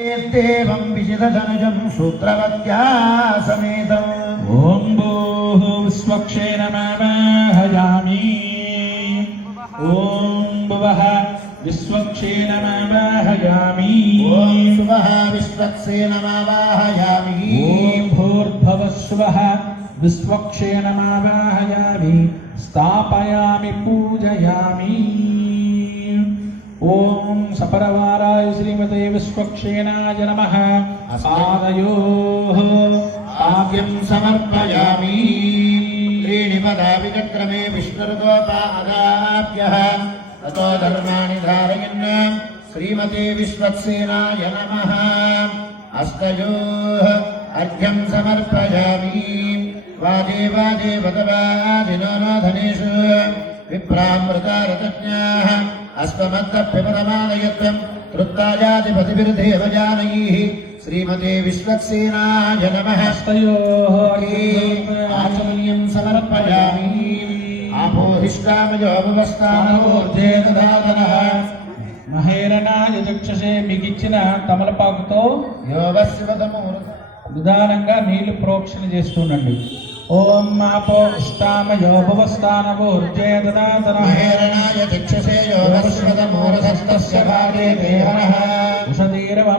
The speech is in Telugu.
देवं विजितधनुजं सूत्रवत्या समेतम् ॐ भूः स्वक्षेण मावाहयामि ॐ भुवः विश्वक्षेण मावाहयामि ॐ सुवः विश्वक्सेन मावाहयामि ॐ भूर्भुवस्सुवः विश्वक्षेण मावाहयामि स्थापयामि पूजयामि ॐ सपरवाराय श्रीमते विश्वक्षेणाय नमः पादयोः आद्यं समर्पयामि त्रीणि पदा विचक्रमे विष्णुर्गोपादाभ्यः ततो धर्माणि धारयन् श्रीमते विश्वक्सेनाय नमः हस्तयोः अर्घ्यं समर्पयामि वादे वादे वदवादिनो नो धनेषु विप्रामृतारतज्ञाः अस्मत्तप्यपदमालयत्वं तृत्ताजातिपतिभिर्देवजानैः श्रीमते विश्वक्सेनाय नमः हस्तयोः आचमनीयं समर्पयामि आपोहिष्टामयोपवस्थानमूर्धे दधातनः మహేరణాయ చక్షసే మిగిచ్చిన తమలపాకుతో నిదానంగా నీళ్లు ప్రోక్షణ చేస్తుండండి. ఓం ఆపో ఇష్టామయోపవస్థానమూర్జే దదాతన మహేరణాయ చక్షసే యోగస్వతమూర్ధస్తస్య భాగే దేవనః ఉషధీరవ